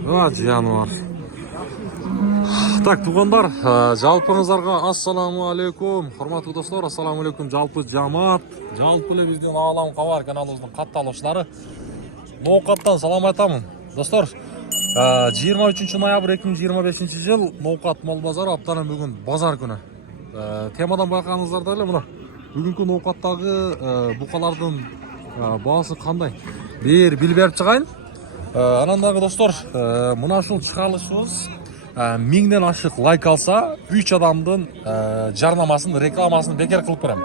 Жануар. Так, туғандар, жалпыңызларға ассаламу алейкум. Құрматты достар, ассаламу алейкум. Жалпы жамаат, жалпы бізден Алам Хабар каналымыздың қатталушылары. Ноқаттан салам айтамын. Достар, 23 ноябрь 2025 жыл Ноқат мол базары, аптаның бүгін базар күні. Темадан байқаңыздарда әлі мұна. Бүгінгі Ноқаттағы бұқалардың бағасы қандай? Бел беріп шығайын. Анандағы достар, мұна шыл шығалышыңыз 1000-ден ашық лайк алса 3 адамдың жарнамасын, рекламасын бекер қылып берем.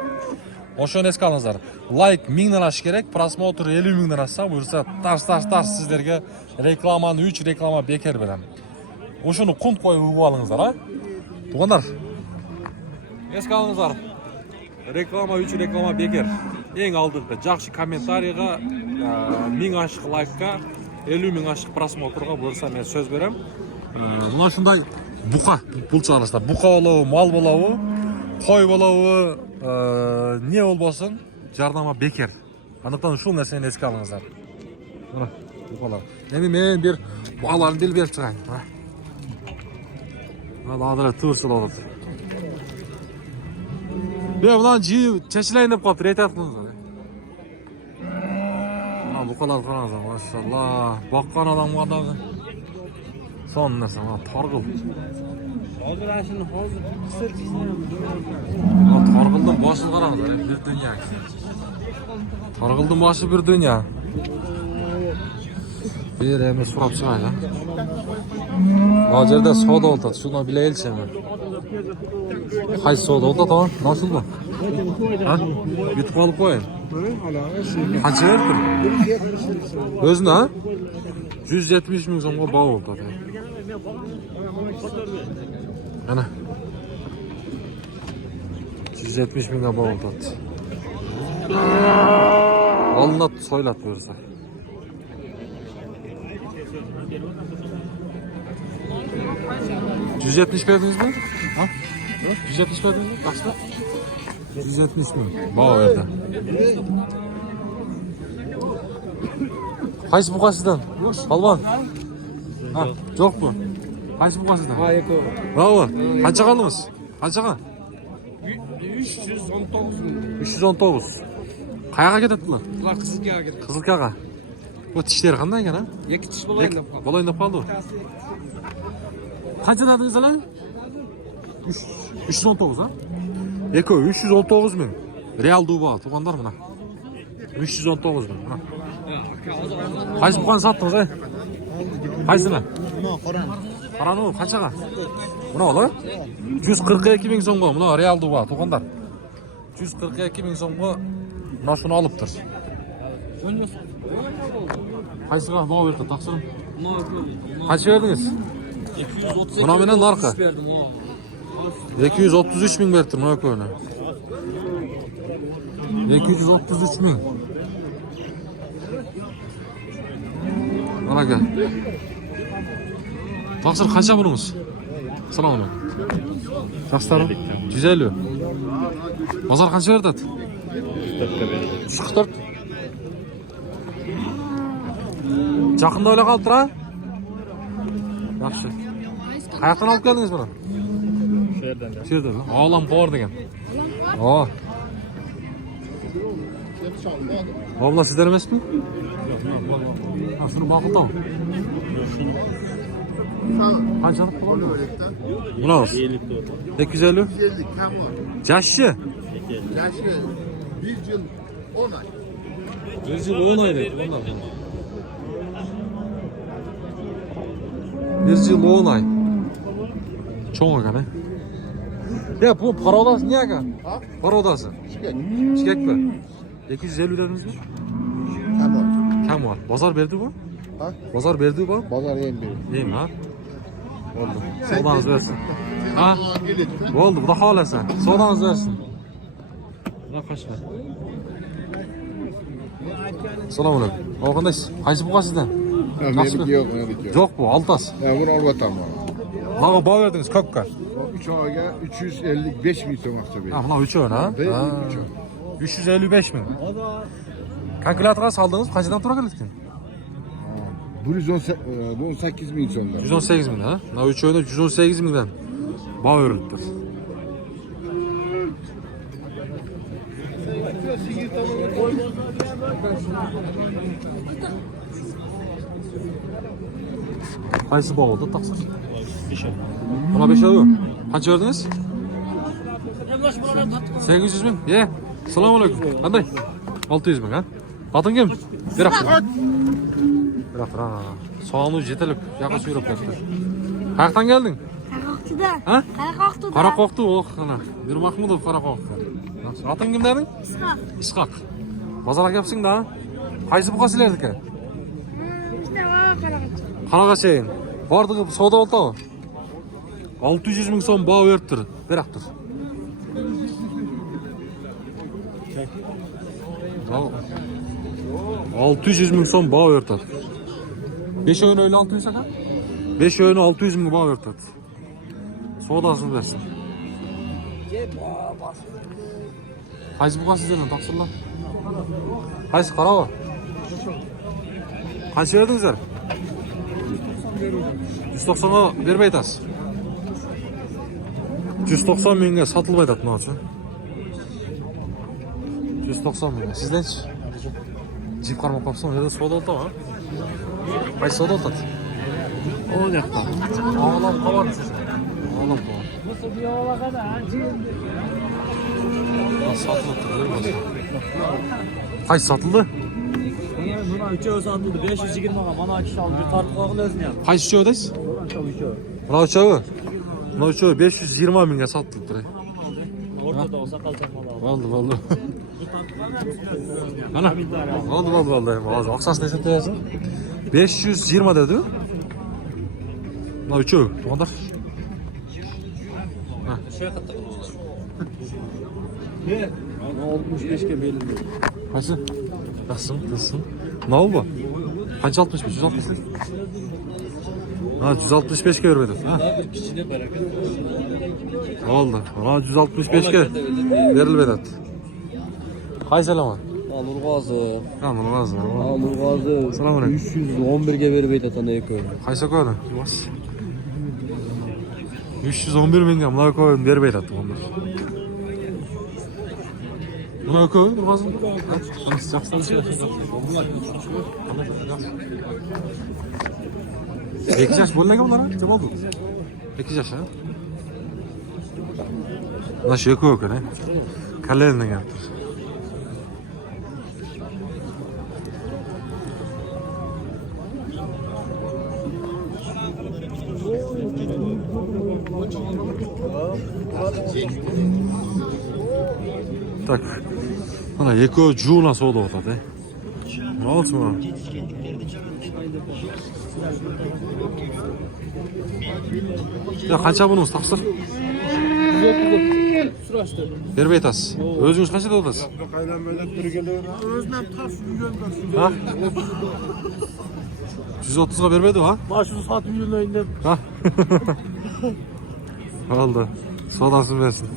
Ошоны еске алыңыздар. Лайк 1000-ден ашық керек, просмотр 50.000-ден ашса, бұйырса тарс сіздерге рекламаны 3 реклама бекер берем. Ошоны құнт қойып ұғып алыңыздар, туғандар. Еске алыңыздар. Реклама 3 реклама бекер. Ең алдыңғы жақсы комментарийға, 1000 ашық лайкқа, 50.000 ашық просмотрға бұйырса мен сөз берем. Мұна шындай бұқа бұл шығарыстар. Бұқа болауы, мал болауы, қой болауы, не болбасын, жарнама бекер. Анықтан шул нәрсені еске алыңыздар. Мұна бұқалар. Мен бір бағаларын бел беріп шығайын. Адыры тұғыршыл олады. Мұнан жиі чәшілейін деп қалыптыр, ет әткіңіздер. Бұқалар қараңыздар, машалла. Баққан адам қадағы. Son нәрсе, тарғыл. Hazır aşını hazır kısır Тарғылдың башы қараңыздар, бір дүния. Тарғылдың башы бір дүния. Bir әме сұрап шығайын. Бұл жерде сода олтады, шуна біле елші әме. Қай сода олтады, оған? Насыл ба? Бітіп алып қойын. Қанша беріп тұр? Өзін, 170.000 сомға бау олтады. Ana 170.000'e bağladı. Alnat soylat verirse. $170 verdiniz mi? Ha? 170 verdiniz mi? Kaçta? 170.000. Bağ verdi. Kaç bu kasıdan? Alman. Ha, yok mu? Kaç bu kasıdan? Ha yok. Bravo. Kaça kaldınız? Kaçağa? 319. 319. Kayağa gidettiniz? Bular Kızılkaya gitti. Kızılkaya. Bu tişleri kanday gene? Екі тіш болайын деп қалды. Болайын деп қалды. Kaça dediniz lan? 319 ha? Eko 319.000. Real duba tuğanlar mı? 319.000. Kaç bukan sattınız ha? Kaysını? Қараны ол қаншаға? Мұна олар? 142.000 сомға, мұна реал дуба, туғандар. 142.000 сомға мұна шуны алып тұр. Қайсыға мұна берді, тақсырым? Қанша бердіңіз? Мұна менен нарқы? 233.000 берді мұна көйіне. 233.000. Мұна кәл. Taqsir qancha bunimiz? Assalomu alaykum. Taqsirmi? 150. Bozor qancha berdi? 144. Yaqinda o'yla qolib tur-a? Yaxshi. Qayoqdan olib keldingiz buni? Shu yerdan. Olam bor degan. Ha. Olam sizlar emasmi? Yo'q, shuni boqib Kaçalık bu? Bu ne olsun? 250. 150 kam var. Caşı. Yaşı 1 yıl 10 ay. 1 yıl 10 ay dedi. 1 yıl 10 ay. Çoğun aga ne? Ya bu para odası niye aga? Ha? Para odası. Şikek mi? 250 dediniz mi? Kam var. Kam var. Bazar verdi bu? Ha? Bazar verdi bu? Pazar yem bir. Değil mi ha? Oldu. Soğudanız versin. Ha? Gelip Oldu. Bu da halesen. Soğudanız versin. Bu da kaç ver? Selamun aleyküm. Oğlundays. Haysi bu sizden? Yok, yok. Yok bu. Altas. Ya bunu al batam var. Bana bağ verdiniz. Köpka. 3 ayga 355.000 so'm akça Ha, buna 3 ön ha? Ve Ha. 355 bin. Kalkülatöre saldınız. Kaçdan tura gelirken? 118 ming so'mdan. 118 ming ha? Mana uchovini 118 mingdan baho berilibdi. Qaysi bog'da taqsir? 5. Buna 5 euro. Qancha verdingiz? 800 ming. Ye. Assalomu alaykum. Qanday? 600 ming ha? Xotin kim? Beraqdir. Beraqdir. Sog'ni jetilib, yaqasi yurib ketdi. Qayerdan kelding? Qaraqoqtidan. Ha? Qaraqoqtidan. Qaraqoqda, oh, qana. Nurmahmudov Qaraqoqda. Xotin kim deding? Isqoq. Isqoq. Bozorga kelibsing-da? Qaysi buqasilardiki? İşte o qaraqoq. Qaraqachayin. Bordiga savdo oltami? 600 ming so'm baho beribdir. Beraqdir. 600 ming so'm baho beribdi. 5 oyun öyle 600 aka? 5 oyunu 600 ming baho beribdi. Savdosini bersin. Qaysi buqasizlarni taqsirlar? Qaysi qarava? Qancha berdingizlar? 190'a bermey aytasiz. 190 mingga satılib aytadi nima uchun? 190 mingga. Sizlarchi? Jip qarmoq qolsin, yerda savdo o'tadi. Qaysi savdo o'tadi? O yoqda. Olam qo'yadi siz. Olam qo'yadi. Satıldı. Qaysi satıldı? Buna 3'e satıldı. 520'ga mana kishi oldi. Bir tartib qo'ygan o'zini ham. Qaysi uchovi deysiz? Mana uchovi. Mana uchovi 520 mingga satıldı. O'rtada olsa qalchaqmalar. Bo'ldi. Mana. Bo'ldi. Hozir oqsasini aytyapsiz. 520 dedi. Mana uchovi. To'g'ri. Ha. 65 ga berildi. Qaysi? Qasım. Ne oldu? Kaç 65? 165? Ha 165 ke vermedi. Ha. Bir kichine barakat. Oldu. Ha 165 ke verilmedi. Qaysi alama? Nurg'ozi. Ha Nurg'ozi. Nurg'ozi. Assalomu alaykum. 311 ga berib aytadi eko. Qaysi ko'ni? 311 mingga mana ko'yib berib aytadi onlar. Buna ko'y, Nurg'ozi. Qancha yaxshi. 2 yaş bo'lmagan ular, nima bo'ldi? 2 yaş ha? Mana shu ko'k ekan, kallendan gaptir. Tak. Mana eko juna savdo o'tadi. Nima olsinmi? Ya qancha bunimiz taqsir? 130 surashdi. Berib aytasiz. O'zingiz qanchada olasiz? O'zimdan tars yurganman. Ha? 130 ga bermedi ha? Mana shuni sotib yurmayman deb. Ha? Oldu. Sodasını versin.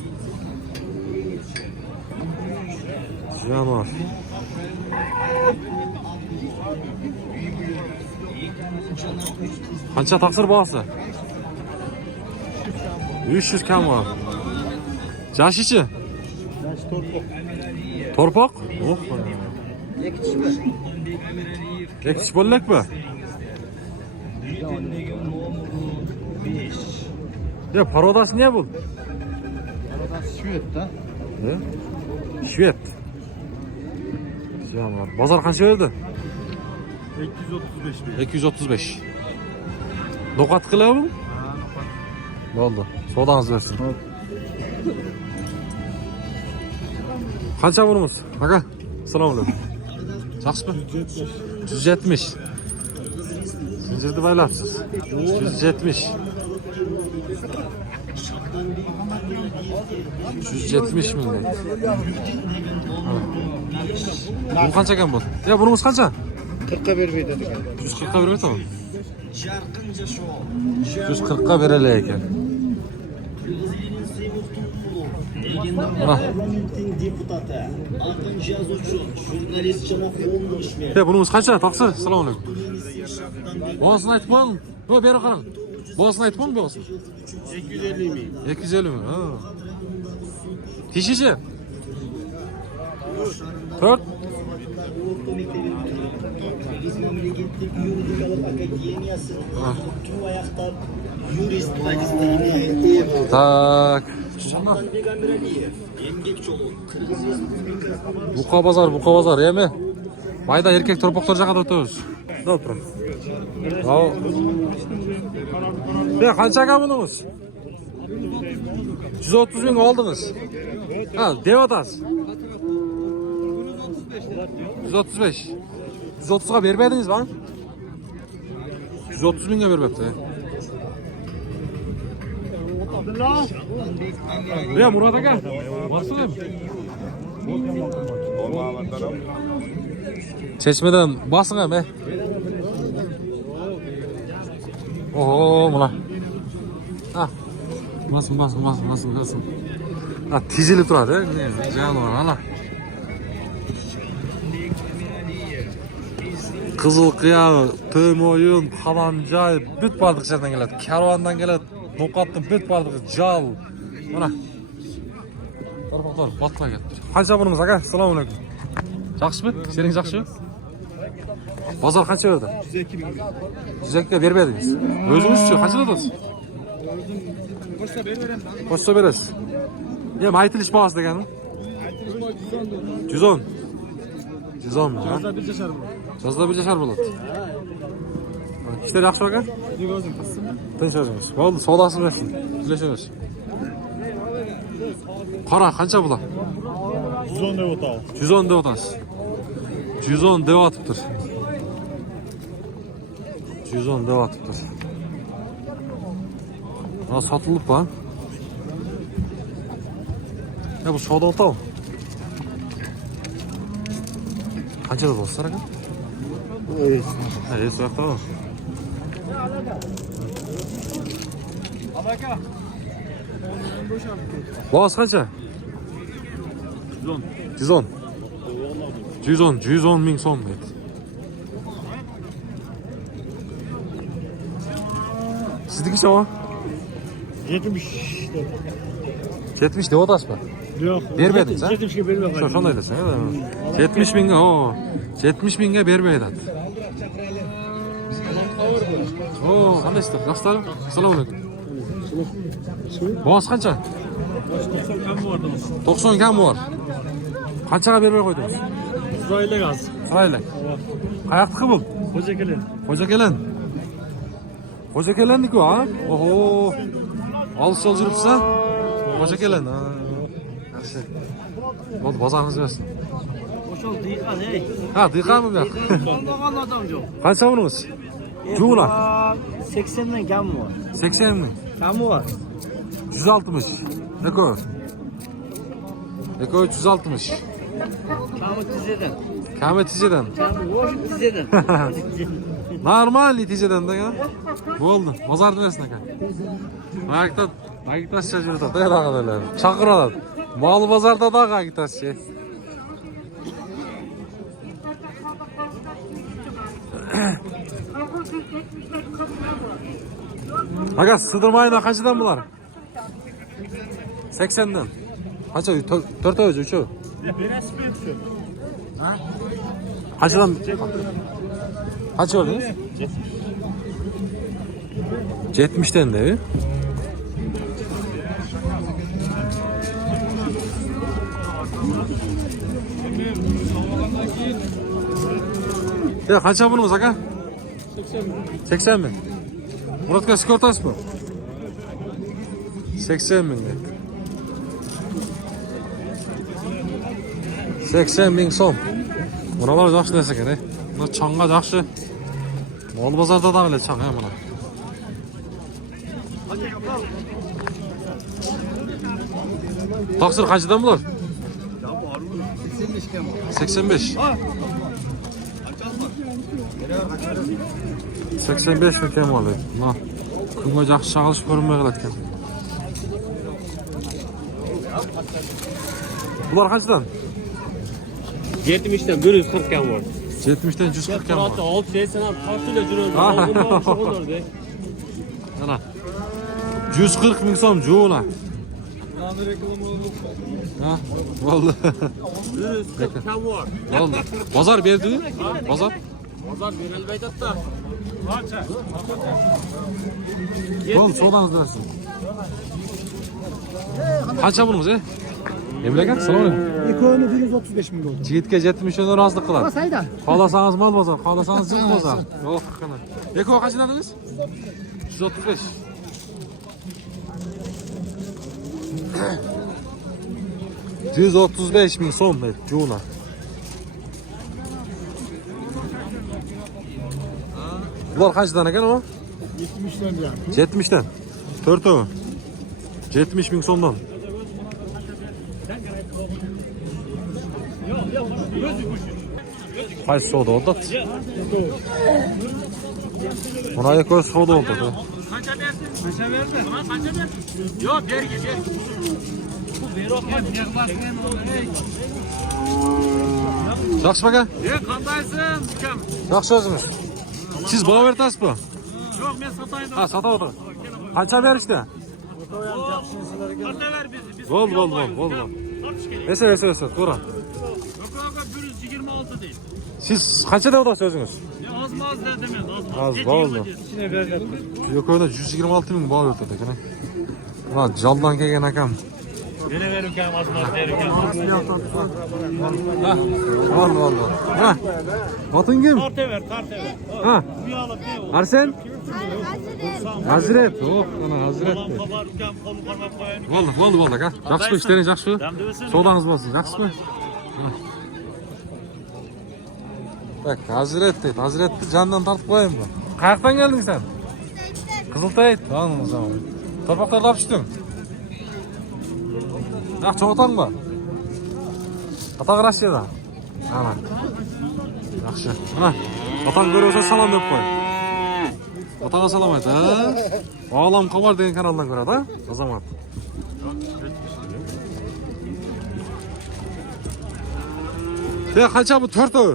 Canavar. Qancha taqsir bahsi? 300 kam var. Jashichi? Yash torpoq. Torpoq? Oh. Ekitishmi? Ekitish bo'ldakmi? Ya parodasi ne bu? Shvedda. Ne? Shved. Canavar. Bozor qancha verdi? 235 ming. 235. Noqat qilamu? Bo'ldi. Sodangizni bersin. Qancha bunimiz? Aka, assalomu alaykum. Yaxshimi? 170. Zincirni baylabsiz. 170. 170 ming. Bu qancha ekan bu? Ya bunimiz qancha? 40 ga bermaydi ekan. 140 ga bermaydi mi? 140 ga bereler ekan. Депутаты, алтын жазуучу, журналист жана коомдош менен Ya bunimiz qancha? Taqsir. Assalomu alaykum. Boğazını aytıp koyun. Bu beri qarang. Boğazını aytıp koyun boğazını. 250 mi? 250 mi? Ha. Dişici. 4. Biz memleketlik yürüdük akademiyası. Tüm ayaklar jurist magistrine. Tak. Peygamber Ali. Emgek çolu. Buqa bazar yeme. Bayda erkek torpaqlar jaqa o'tamiz. To'p tur. Ao. Ya qanchaga bunimiz? 130 ming oldingiz. Ha, deb atasiz. 135. 130'ga bermedingizmi? 130 mingga beryapti. Ya Murat aka. Nasılsın? Çeşmeden basın hem. Oho mula. Ha. Basın. Ha tizili turadi. Ne? Canım ana. Kızıl Kıyağı, Töymoyun, Xavancay, büt bardık жерден келеді. Karvandan келеді. Noqatdan büt bardık jal. Mana. Torpaqlar batqa ketdi. Qancha bunimiz aka? Assalomu alaykum. Yaxshimi? Sering yaxshi? Bozor qancha berdi? 102 ming. 102 ga bermadingiz. O'zingiz-chi qancha sotasiz? Qo'shsa beraveramiz. Qo'shsa berasiz. Nima aytilish bahos deganim? 110. 110 mi? Jozda bir jashar bu. Jozda bir jashar bo'ladi. İşler yaxshi aka? O'zing qilsinmi? Tinch o'zingiz. Bo'ldi, savdosini bersin. Tilashamiz. Qara, qancha bular? 110 deb o'tadi. 110 deb o'tasiz. 110 deb o'tibdir. 110 deb o'tibdir. Mana sotilib ha. Ya bu savdo o'tadi. Qanchaga dostlar aka? Ha, yo'qda. Aka. Boğaz kaça? 110. 110 ming so'm dedi. Sizniki o? 70. 70 deb o'tasizmi? Yo'q. Bermadingiz ha? 70 ga bermayman. Shunday desang, 70 mingga, o. 70 mingga bermaydi. Oo, qandaysizlar? Yaxshilarmi? Assalomu alaykum. Boğaz qancha? 90 kam bor. 90 kam bor. Qanchaga bermay qo'ydingiz? Isroilga gaz. Qaraylik. Qayoqniki bu? Xo'jakelen. Xo'jakelen. Xo'jakelenniki ha? Oho. Alış yol yuribsiz-a? Xo'jakelen. Yaxshi. Bo'ldi, bozoringiz bersin. O'shal diqan, ey. Ha, diqanmi bu yoq? Olmagan odam yo'q. Qancha bunimiz? Jula. 80 dan kam bor. 80 ming. Kam bor. 160. Eko. Eko 360. Kami tizedan. Kami tizedan. Kami o'sha tizedan. Normal tizedan da ya. Bo'ldi. Bozorni bersin aka. Agitatsiya yuradi, dayroqadalar. Chaqiradi. Mol bozorda da agitatsiya. Aga sığdırmayına kaçıdan bunlar? 80'den. Kaça? 4 öğüz, 3 öğüz. Kaçıdan? Kaç oldunuz? 70'ten de. Ya kaça bunumuz aga? 80 mi? Murat'ka sigortası mı? 80 bin. 80 bin so'm. Bunalar yaxshi narsa ekan, bular changga yaxshi. Mol bozorda da öyle chang, mana. Taqsir qanchadan bular? 85. 85 mükemmel oldu. Nah, kılma yaxshi chaqilish ko'rinmay qoladi. Bular qanchadan? 70 dan 140 kam bor. 70'ten 140 kam Hatta var. 6 sen abi kartıyla duruyoruz. Aha. Bundan çok olur be. Ana. 140 ming so'm jo'la. Ha, vallahi. 140 kam var. Vallahi. Bozor berdi? Bozor. Pazar verilmeydi hatta. Bo'ldi, sodamiz bersin. Qancha bunimiz, Emlagan, assalomu alaykum. Eko'ni 135 ming bo'ldi. Yigitga 70 ming rozilik qiladi. Sayda. Xohlasangiz mol bozor, xohlasangiz jiq bozor. Yo'q, qana. Eko qancha dedingiz? 135. $135 ming so'm dedi, jo'na. Bular qanchadan ekan o? 70'den yani. 70'den. 4 o. 70 ming so'mdan. Qaysi savdo oldi? Buna eko savdo oldi. Qancha bersin? Qancha berdi? Buna qancha bersin? Yo'q, bergi, ber. Bu beroq ham yig'masgan ey. Yaxshi aka? Qandaysan? Ukam. Yaxshi o'zimiz. Siz baho bertasizmi? Yo'q, men sotaydim. Ha, sotaverdi. Qancha berishdi? Qancha ver bizni? Bo'ldi. Esa, to'g'ri. Yo'q, 126 deydi. Siz qancha deyapsiz o'zingiz? Az dedim men, Az bo'ldi. İçine verdim. Yo'qo'da 126 ming baho berdi ekan. Ha, jaldan kelgan akam. Beni verirken azmaz verirken. Bo'ldi. Ha. Oting kim? Tarte ver. Ha. Bir alıp ne o? Arsen? Hazret. Oh, ana Hazret. Kabarırken kolu parmak koyayım. Bo'ldi aka. Yaxshi ishlaringiz yaxshi. Demdi misin? Savdangiz bo'lsin. Yaxshimi? Bak, Hazret deydi. Hazretni jandan tortib qo'yaymi? Qayoqdan kelding sen? Qiziltay. Tamam o zaman. Torpaqlarda olib tushding. Yaxshi otangmi? Otang Rossiyada. Ana. Yaxshi. Ana. Otang ko'rsa salom deb qo'y. Otaga salom ayt, ha? Olam xabar degan kanaldan ko'radi, ha? Azamat. Qancha bu 4 o?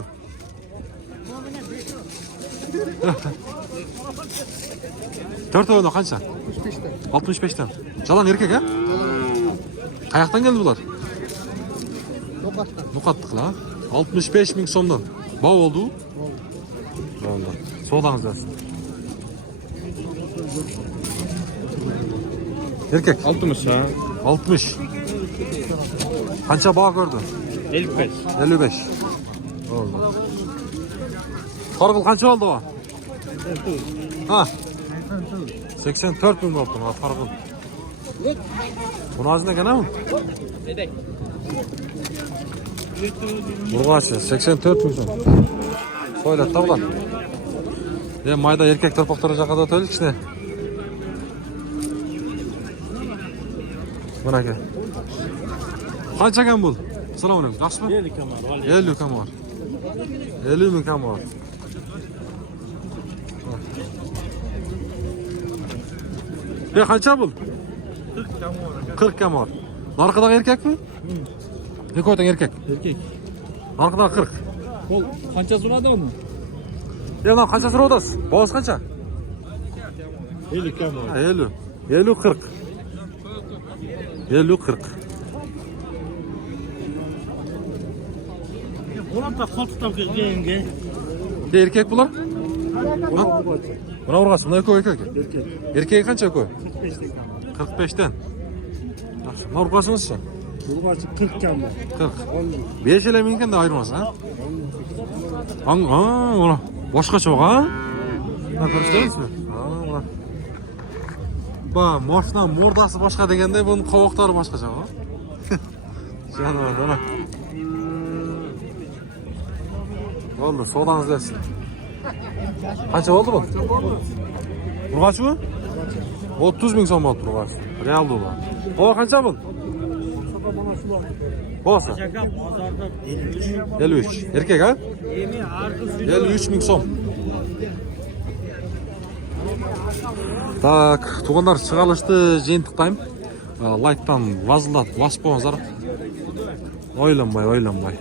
4 o'da qancha? 65'ten. Jalan erkek ha? Qayoqdan keldi bular? Nuqatliqlar. 65 ming so'mdan. Baho oldu. Bo'ldi. Savdangiz bersin. Erkek 60 ha. 60. Qancha baho ko'rdi? 55. 55. Oldu. Qarg'il qancha oldi o? Ha. 84 ming oldu ha qarg'il. Buni o'zida ekan-mi? Dedek. Burg'achi 84 ming so'm. So'ylatda bular. Mayda erkek torpaqlar joqada o'taylik kichne. Mana aka. Qancha ekan bu? Assalomu alaykum. Yaxshimi? 50 kam var. 50 kam var. 50 ming kam var. Qancha bu? 40 kam var. Narxidagi erkakmi? Ne koydun erkek? Erkek. Narxidagi 40. Kol qancha so'radi uni? Lan qancha so'radingiz? Bahosi qancha? 50 kam var. 50. 50 40. 50 40. Ulan da koltuktan geldi. Erkek bular? Buna vurğası, buna eko erkek. Erkeği kaça eko? 45'ten. Buna vurğasınızsa? Bulgarçı 40 kam var. 40. 5 eleminken de ayırmasın ha? Ona. Boşka çok ha? Buna görüştünüz mü? Ona. Bak, morfdan mordası başka degende bunun kovukları başka çok ha? Canım ona. Oldu, soğudanız dersin. Kaça oldu bu? Burgaç mı? 30 ming so'm oldu Burgaç. Real dolar. O kaça bu? Bosa. Şaka pazarda 53. 53. Erkek ha? Yemi arkası 53 ming so'm. Так, туғандар шығалышты жиынтықтайым. Лайктан вазылдат, бас болыңыздар. Ойланбай.